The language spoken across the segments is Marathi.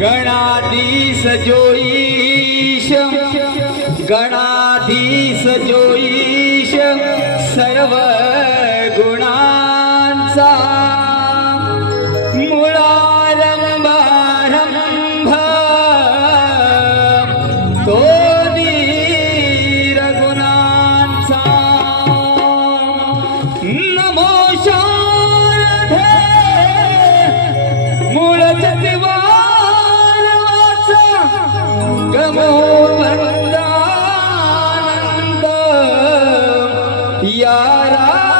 गणाधीश जोईश गणाधीश जोईश सर्व गुणांचा यारा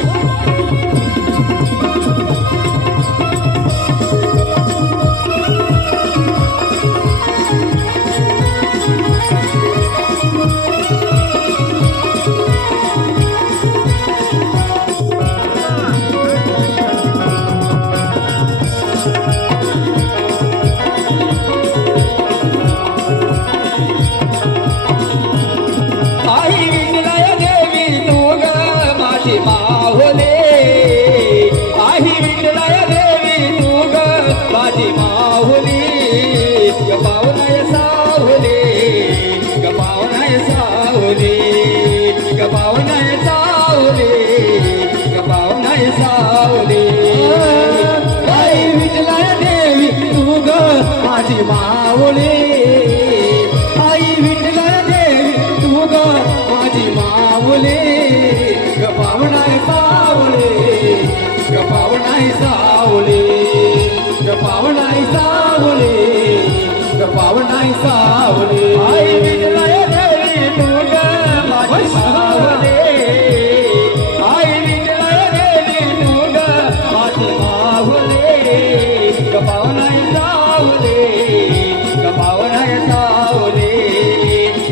माऊली आई विठल देवी तू ग माझी माऊली गपाव नाही सावले. गपाव नाही सावले. गपाव नाही सावले. गपाव नाही सावले.